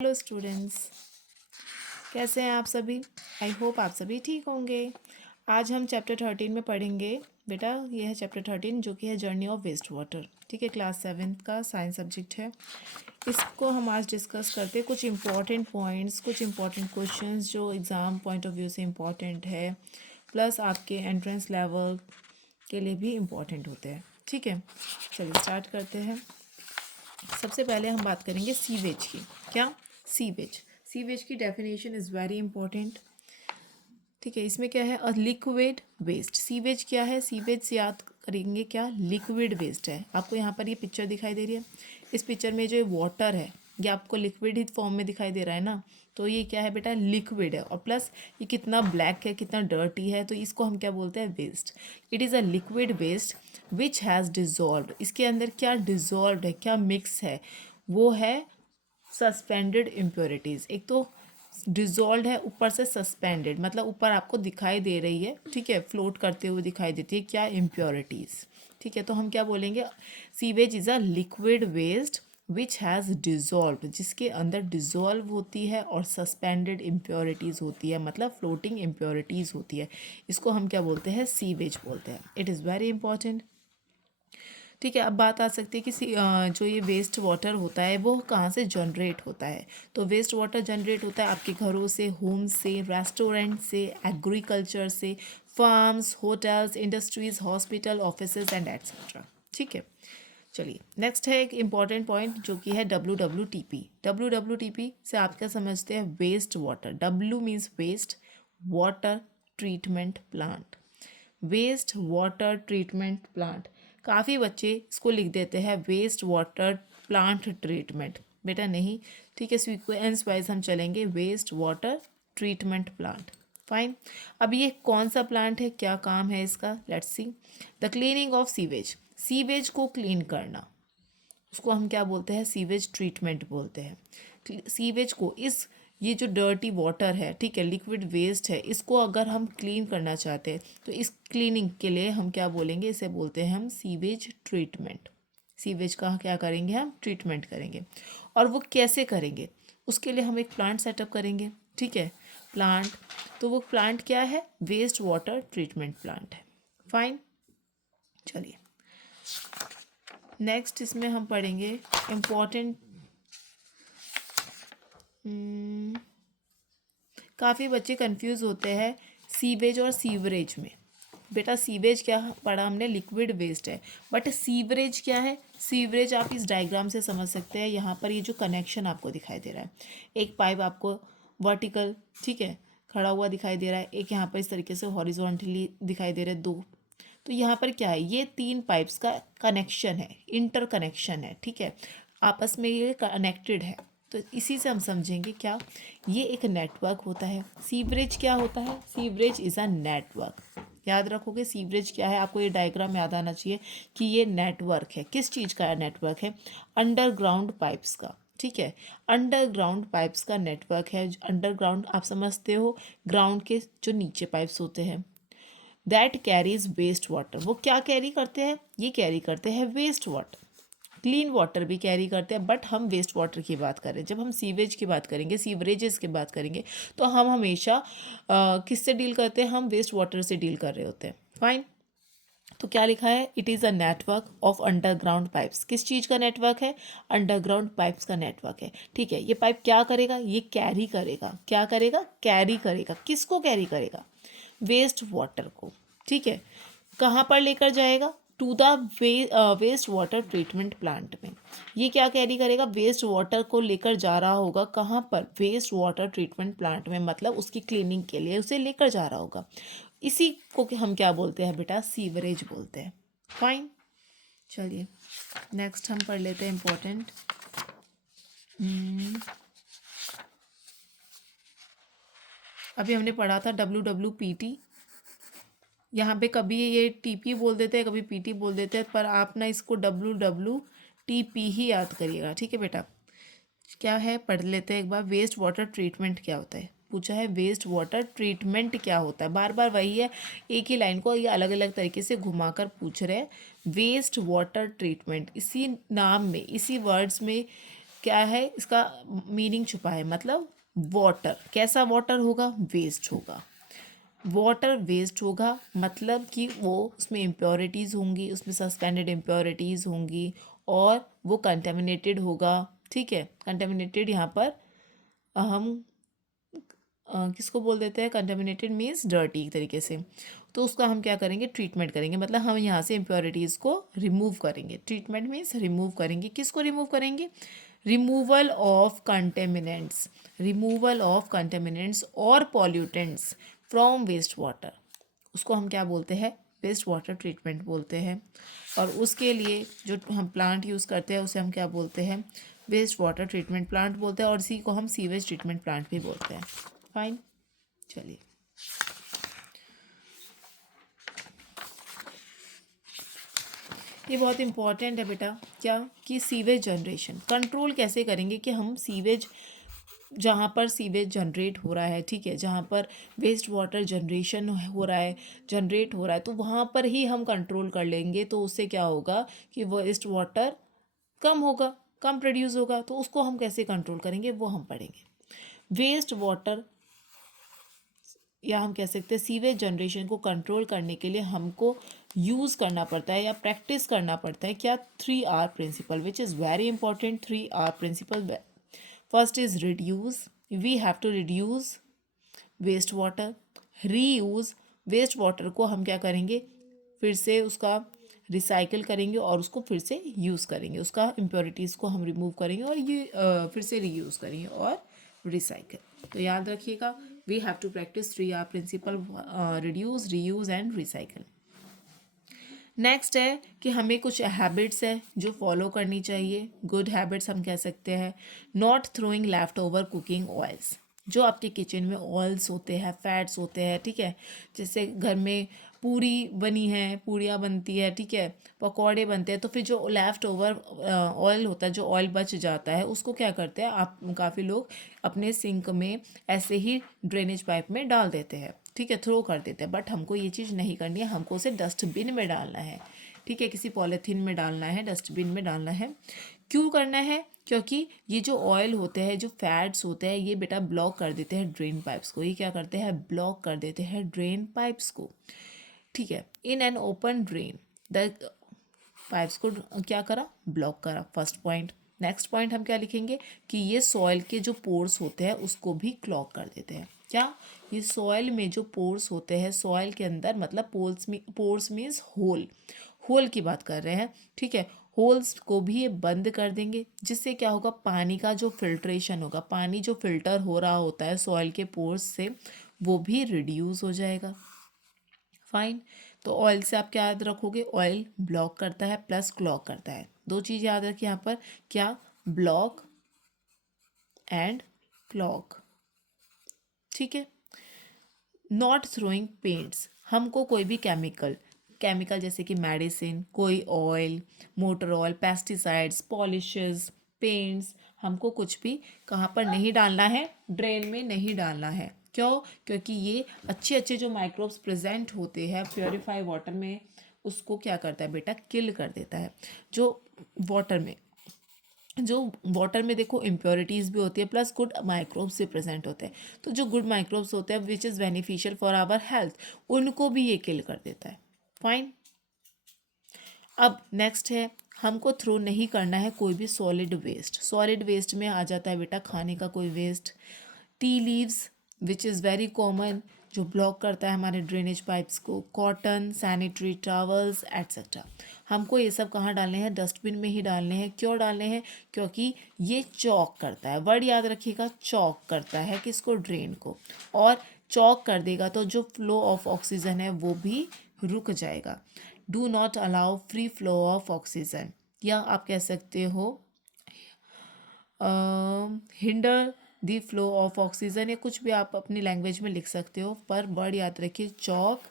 Hello students, कैसे हैं आप सभी। आई होप आप सभी ठीक होंगे। आज हम चैप्टर 13 में पढ़ेंगे। बेटा ये है चैप्टर 13 जो कि है जर्नी ऑफ वेस्ट वाटर। ठीक है, क्लास 7 का साइंस सब्जेक्ट है। इसको हम आज डिस्कस करते हैं। कुछ इंपॉर्टेंट पॉइंट्स, कुछ इंपॉर्टेंट क्वेश्चंस जो एग्ज़ाम पॉइंट ऑफ व्यू से इम्पॉर्टेंट है, प्लस आपके एंट्रेंस लेवल के लिए भी इम्पॉर्टेंट होते हैं। ठीक है, चलिए स्टार्ट करते हैं। सबसे पहले हम बात करेंगे सीवेज की। क्या? सीवेज। सीवेज की डेफिनेशन इज़ वेरी इंपॉर्टेंट। ठीक है, इसमें क्या है? अ लिक्विड वेस्ट। सीवेज क्या है? सीवेज से याद करेंगे क्या? लिक्विड वेस्ट है। आपको यहाँ पर ये पिक्चर दिखाई दे रही है। इस पिक्चर में जो वाटर है ये आपको लिक्विड ही फॉर्म में दिखाई दे रहा है ना, तो ये क्या है बेटा? लिक्विड है। और प्लस ये कितना ब्लैक है, कितना डर्टी है, तो इसको हम क्या बोलते हैं? Waste. It is a liquid waste which has dissolve. इसके अंदर क्या डिजॉल्व है, क्या मिक्स है? वो है सस्पेंडेड इम्प्योरिटीज़। एक तो डिजॉल्व है, ऊपर से सस्पेंडेड, मतलब ऊपर आपको दिखाई दे रही है। ठीक है, फ्लोट करते हुए दिखाई देती है। क्या? इम्प्योरिटीज़। ठीक है, तो हम क्या बोलेंगे? Sewage is a liquid waste which has dissolve, जिसके अंदर डिजॉल्व होती है और सस्पेंडेड इम्प्योरिटीज़ होती है, मतलब फ्लोटिंग इम्प्योरिटीज़ होती है। इसको हम क्या बोलते हैं? सीवेज बोलते हैं। It is very important. ठीक है, अब बात आ सकती है कि जो ये वेस्ट वाटर होता है वो कहाँ से जनरेट होता है। तो वेस्ट वाटर जनरेट होता है आपके घरों से, होम से, रेस्टोरेंट से, एग्रीकल्चर से, farms, hotels, industries, hospital, offices and etcetera. ठीक है, चलिए नेक्स्ट है एक इम्पॉर्टेंट पॉइंट जो कि है WWTP। WWTP से आप क्या समझते हैं? Waste water. W means waste water treatment plant. Waste water treatment plant. काफ़ी बच्चे इसको लिख देते हैं वेस्ट वाटर प्लांट ट्रीटमेंट। बेटा नहीं, ठीक है, सीक्वेंस वाइज हम चलेंगे। Waste water treatment plant. Fine. अब ये कौन सा प्लांट है, क्या काम है इसका? Let's see. The cleaning of sewage. Sewage को क्लीन करना, उसको हम क्या बोलते हैं? सीवेज ट्रीटमेंट बोलते हैं। सीवेज को, इस ये जो डर्टी वाटर है, ठीक है, लिक्विड वेस्ट है, इसको अगर हम क्लीन करना चाहते हैं तो इस क्लीनिंग के लिए हम क्या बोलेंगे? इसे बोलते हैं हम सीवेज ट्रीटमेंट। सीवेज का क्या करेंगे? हम ट्रीटमेंट करेंगे। और वो कैसे करेंगे? उसके लिए हम एक प्लांट सेटअप करेंगे। ठीक है, प्लांट। तो वो प्लांट क्या है? वेस्ट वाटर ट्रीटमेंट प्लांट है। फाइन, चलिए नेक्स्ट इसमें हम पढ़ेंगे इम्पॉर्टेंट। काफ़ी बच्चे कंफ्यूज होते हैं सीवेज और सीवरेज में। बेटा सीवेज क्या पढ़ा हमने? लिक्विड वेस्ट है। बट सीवरेज क्या है? सीवरेज आप इस डायग्राम से समझ सकते हैं। यहाँ पर ये जो कनेक्शन आपको दिखाई दे रहा है, एक पाइप आपको वर्टिकल, ठीक है, खड़ा हुआ दिखाई दे रहा है, एक यहाँ पर इस तरीके से हॉरिजॉन्टली दिखाई दे रहे हैं, दो। तो यहाँ पर क्या है? ये तीन पाइप्स का कनेक्शन है, इंटर कनेक्शन है। ठीक है, आपस में ये कनेक्टेड है। तो इसी से हम समझेंगे क्या? ये एक नेटवर्क होता है। सीवरेज क्या होता है? Sewerage is a network. याद रखोगे सीवरेज क्या है? आपको ये डायग्राम याद आना चाहिए कि ये नेटवर्क है। किस चीज़ का नेटवर्क है? अंडरग्राउंड पाइप्स का। ठीक है, अंडरग्राउंड पाइप्स का नेटवर्क है। अंडरग्राउंड आप समझते हो, ग्राउंड के जो नीचे पाइप्स होते हैं। That carries waste water. वो क्या कैरी करते हैं? ये कैरी करते हैं वेस्ट वाटर। क्लीन वाटर भी कैरी करते हैं, बट हम वेस्ट वाटर की बात करें, जब हम सीवेज की बात करेंगे, सीवरेजेस की बात करेंगे, तो हम हमेशा किससे डील करते हैं? हम वेस्ट वाटर से डील कर रहे होते हैं। फाइन, तो क्या लिखा है? It is a network of underground pipes. किस चीज़ का नेटवर्क है? अंडरग्राउंड पाइप्स का नेटवर्क है। ठीक है, ये पाइप क्या करेगा? ये कैरी करेगा। क्या करेगा? कैरी करेगा। किसको कैरी करेगा? वेस्ट वाटर को। ठीक है, कहाँ पर लेकर जाएगा? To the waste water treatment plant में। ये क्या कैरी करेगा? वेस्ट वाटर को लेकर जा रहा होगा। कहाँ पर? वेस्ट वाटर ट्रीटमेंट प्लांट में, मतलब उसकी क्लीनिंग के लिए उसे लेकर जा रहा होगा। इसी को हम क्या बोलते हैं बेटा? सीवरेज बोलते हैं। फाइन, चलिए नेक्स्ट हम पढ़ लेते हैं इम्पोर्टेंट। अभी हमने पढ़ा था WWPT। यहाँ पे कभी ये TP बोल देते हैं, कभी PT बोल देते हैं, पर आप ना इसको WWTP ही याद करिएगा। ठीक है बेटा, क्या है पढ़ लेते हैं एक बार। वेस्ट वाटर ट्रीटमेंट क्या होता है? पूछा है वेस्ट वाटर ट्रीटमेंट क्या होता है। बार बार वही है, एक ही लाइन को ये अलग अलग तरीके से घुमाकर पूछ रहे हैं। वेस्ट वाटर ट्रीटमेंट, इसी नाम में, इसी वर्ड्स में क्या है इसका मीनिंग छुपा है, मतलब वाटर, कैसा वाटर होगा, वेस्ट होगा। वाटर वेस्ट होगा मतलब कि वो उसमें इम्प्योरिटीज़ होंगी, उसमें सस्पेंडेड इम्प्योरिटीज़ होंगी और वो कंटेमिनेटेड होगा। ठीक है, कंटेमिनेटेड यहाँ पर हम किसको बोल देते हैं, कंटेमिनेटेड मीन्स डर्टी एक तरीके से। तो उसका हम क्या करेंगे, ट्रीटमेंट करेंगे, मतलब हम यहाँ से इम्प्योरिटीज़ को रिमूव करेंगे। ट्रीटमेंट मीन्स रिमूव करेंगे। किसको रिमूव करेंगे, removal of contaminants, removal of contaminants और पॉल्यूटेंट्स फ्रॉम वेस्ट वाटर, उसको हम क्या बोलते हैं, वेस्ट वाटर ट्रीटमेंट बोलते हैं। और उसके लिए जो हम प्लांट यूज़ करते हैं उसे हम क्या बोलते हैं, वेस्ट वाटर ट्रीटमेंट प्लांट बोलते हैं, और इसी को हम सीवेज ट्रीटमेंट प्लांट भी बोलते हैं। फाइन, चलिए ये बहुत इंपॉर्टेंट है बेटा, क्या कि सीवेज जनरेशन कंट्रोल कैसे करेंगे, कि हम सीवेज, जहाँ पर सीवेज जनरेट हो रहा है, ठीक है, जहाँ पर वेस्ट वाटर जनरेशन हो रहा है, जनरेट हो रहा है, तो वहाँ पर ही हम कंट्रोल कर लेंगे। तो उससे क्या होगा कि वेस्ट वाटर कम होगा, कम प्रोड्यूस होगा। तो उसको हम कैसे कंट्रोल करेंगे वो हम पढ़ेंगे। वेस्ट वाटर, या हम कह सकते हैं सीवेज जनरेशन को कंट्रोल करने के लिए हमको यूज़ करना पड़ता है या प्रैक्टिस करना पड़ता है क्या, 3R principle, which is very important. 3R principle, first is reduce, we have to reduce waste water. Reuse, waste water को हम क्या करेंगे, फिर से उसका रिसाइकल करेंगे और उसको फिर से यूज़ करेंगे, उसका इम्प्योरिटीज़ को हम रिमूव करेंगे और ये फिर से रीयूज़ करेंगे और रिसाइकल। तो याद रखिएगा, we have to practice 3R principle, reduce, reuse and recycle. Next है कि हमें कुछ हैबिट्स है जो फॉलो करनी चाहिए। गुड हैबिट्स हम कह सकते हैं, not throwing left over cooking oils, जो आपके किचन में ऑयल्स होते हैं, फैट्स होते हैं, ठीक है, जैसे घर में पूरी बनी है, पूड़ियाँ बनती है, ठीक है, पकौड़े बनते हैं, तो फिर जो लेफ्ट ओवर ऑयल होता है, जो ऑयल बच जाता है, उसको क्या करते हैं आप, काफ़ी लोग अपने सिंक में ऐसे ही ड्रेनेज पाइप में डाल देते हैं, ठीक है, थ्रो कर देते हैं। बट हमको ये चीज़ नहीं करनी है, हमको उसे डस्टबिन में डालना है, ठीक है, किसी पॉलीथीन में डालना है, डस्टबिन में डालना है। क्यों करना है, क्योंकि ये जो ऑयल होते हैं, जो फैट्स होते हैं, ये बेटा ब्लॉक कर देते हैं ड्रेन पाइप्स को। ये क्या करते हैं, ब्लॉक कर देते हैं ड्रेन पाइप्स को, ठीक है। In an open drain the pipes को क्या करा, ब्लॉक करा, फर्स्ट पॉइंट। नेक्स्ट पॉइंट हम क्या लिखेंगे कि ये सॉइल के जो पोर्स होते हैं उसको भी क्लॉग कर देते हैं। क्या, ये सॉइल में जो पोर्स होते हैं, सॉइल के अंदर, मतलब पोर्स मीन्स होल, होल की बात कर रहे हैं, ठीक है, होल्स को भी ये बंद कर देंगे, जिससे क्या होगा, पानी का जो फिल्ट्रेशन होगा, पानी जो फिल्टर हो रहा होता है सॉइल के पोर्स से, वो भी रिड्यूस हो जाएगा। फाइन, तो ऑयल से आप क्या याद रखोगे, ऑयल ब्लॉक करता है प्लस क्लॉग करता है, दो चीज़ याद रखिए यहाँ पर, क्या, ब्लॉक एंड क्लॉग, ठीक है। नॉट थ्रोइंग पेंट्स, हमको कोई भी केमिकल, केमिकल जैसे कि मेडिसिन, कोई oil, motor oil, pesticides, polishes, paints, हमको कुछ भी कहाँ पर नहीं डालना है, ड्रेन में नहीं डालना है। क्यों, क्योंकि ये अच्छे अच्छे जो माइक्रोब्स प्रेजेंट होते हैं प्योरीफाई वाटर में, उसको क्या करता है बेटा, किल कर देता है। जो वाटर में, जो वाटर में देखो इम्प्योरिटीज़ भी होती है प्लस गुड माइक्रोब्स भी प्रेजेंट होते हैं, तो जो गुड माइक्रोब्स होते हैं which is beneficial for our health, उनको भी ये किल कर देता है। फाइन, अब नेक्स्ट है, हमको थ्रो नहीं करना है कोई भी सॉलिड वेस्ट। सॉलिड वेस्ट में आ जाता है बेटा खाने का कोई waste, tea leaves which is very common, जो ब्लॉक करता है हमारे ड्रेनेज पाइप्स को, कॉटन, सैनिटरी टॉवल्स एट्सेट्रा, हमको ये सब कहाँ डालने हैं, डस्टबिन में ही डालने हैं। क्यों डालने हैं, क्योंकि ये चॉक करता है, वर्ड याद रखिएगा, चॉक करता है किसको, ड्रेन को, और चॉक कर देगा तो जो फ्लो ऑफ ऑक्सीजन है वो भी रुक जाएगा। Do not allow free flow of oxygen, या आप कह सकते हो hinder the flow of oxygen, या कुछ भी आप अपनी लैंग्वेज में लिख सकते हो, पर वर्ड याद रखिए, choke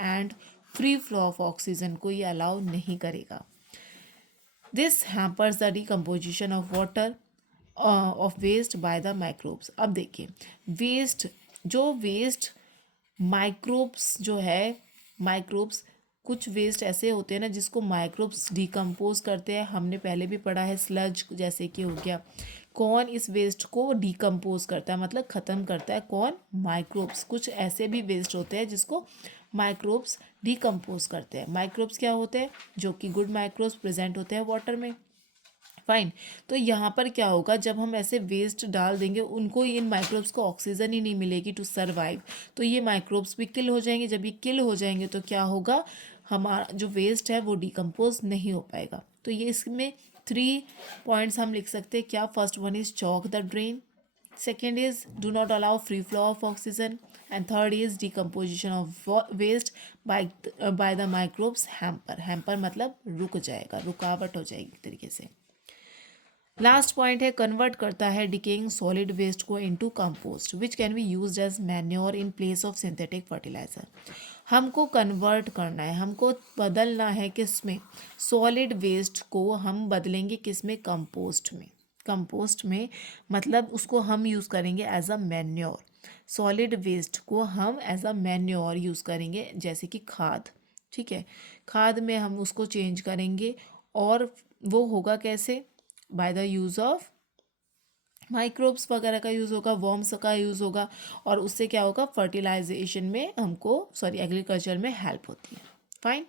and free flow of oxygen को ये अलाउ नहीं करेगा। This hampers the decomposition of water of waste by the microbes. अब देखिए, वेस्ट, जो वेस्ट माइक्रोब्स जो है, माइक्रोब्स, कुछ वेस्ट ऐसे होते हैं ना जिसको माइक्रोब्स डिकम्पोज करते हैं, हमने पहले भी पढ़ा है, स्लज जैसे कि हो गया, कौन इस वेस्ट को डिकम्पोज करता है, मतलब ख़त्म करता है, कौन, माइक्रोब्स। कुछ ऐसे भी वेस्ट होते हैं जिसको माइक्रोब्स डिकम्पोज करते हैं। माइक्रोब्स क्या होते हैं, जो कि गुड माइक्रोब्स प्रेजेंट होते हैं वाटर में। फाइन। तो यहाँ पर क्या होगा, जब हम ऐसे वेस्ट डाल देंगे, उनको, इन माइक्रोब्स को ऑक्सीजन ही नहीं मिलेगी टू सर्वाइव, तो ये माइक्रोब्स भी किल हो जाएंगे। जब ये किल हो जाएंगे तो क्या होगा, हमारा जो वेस्ट है वो डिकम्पोज नहीं हो पाएगा। तो ये इसमें 3 पॉइंट्स हम लिख सकते हैं क्या। First one is chalk the drain, second is do not allow free flow of oxygen, and third is decomposition of waste by the microbes hamper मतलब रुक जाएगा, रुकावट हो जाएगी एक तरीके से। लास्ट पॉइंट है कन्वर्ट करता है डिकेइंग सॉलिड वेस्ट को into compost which can be used as manure in place of synthetic fertiliser. हमको कन्वर्ट करना है, हमको बदलना है किस में, सॉलिड वेस्ट को हम बदलेंगे किस में, कंपोस्ट में। कंपोस्ट में मतलब उसको हम यूज़ करेंगे as a manure. Solid waste को हम एज अ मैन्योर यूज़ करेंगे, जैसे कि खाद। ठीक है, खाद में हम उसको चेंज करेंगे, और वो होगा कैसे, by the use of microbes वगैरह का यूज़ होगा, वर्म्स का यूज़ होगा, और उससे क्या होगा, फर्टिलाइजेशन में हमको, सॉरी, एग्रीकल्चर में हेल्प होती है। फाइन।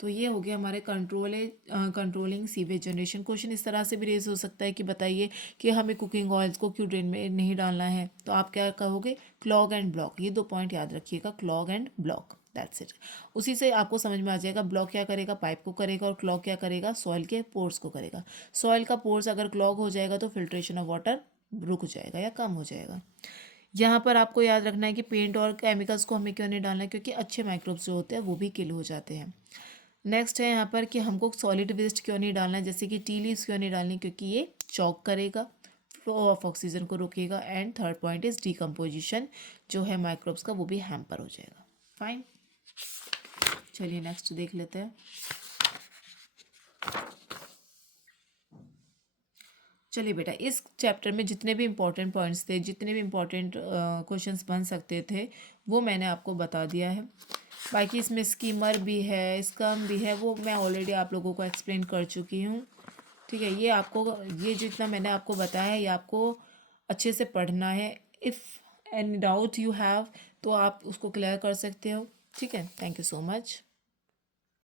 तो ये हो गया हमारे कंट्रोलिंग सीवेज जनरेशन। क्वेश्चन इस तरह से भी रेज हो सकता है कि बताइए कि हमें कुकिंग ऑयल्स को क्यों ड्रेन में नहीं डालना है, तो आप क्या कहोगे, क्लॉग एंड ब्लॉक। ये 2 पॉइंट याद रखिएगा, clog and block, that's it. उसी से आपको समझ में आ जाएगा, ब्लॉक क्या करेगा, पाइप को करेगा, और क्लॉग क्या करेगा, सॉइल के पोर्स को करेगा। सॉइल का पोर्स अगर क्लॉग हो जाएगा तो फिल्ट्रेशन ऑफ वाटर रुक जाएगा या कम हो जाएगा। यहाँ पर आपको याद रखना है कि पेंट और केमिकल्स को हमें क्यों नहीं डालना है, क्योंकि अच्छे माइक्रोब्स जो होते हैं वो भी किल हो जाते हैं। नेक्स्ट है यहाँ पर कि हमको सॉलिड वेस्ट क्यों नहीं डालना है, जैसे कि टी लीव्स क्यों नहीं डालनी, क्योंकि ये चॉक करेगा, फ्लो ऑफ ऑक्सीजन को रोकेगा। And third point is decomposition, जो है माइक्रोब्स का, वो भी हैम्पर हो जाएगा। फाइन। चलिए नेक्स्ट देख लेते हैं। चलिए बेटा, इस चैप्टर में जितने भी इम्पोर्टेंट पॉइंट्स थे, जितने भी इम्पोर्टेंट क्वेश्चंस बन सकते थे, वो मैंने आपको बता दिया है। बाकी इसमें स्कीमर भी है, स्कम भी है, वो मैं ऑलरेडी आप लोगों को एक्सप्लेन कर चुकी हूँ। ठीक है, ये आपको, ये जितना मैंने आपको बताया है, ये आपको अच्छे से पढ़ना है। If any doubt you have, तो आप उसको क्लियर कर सकते हो। ठीक है, थैंक यू सो मच।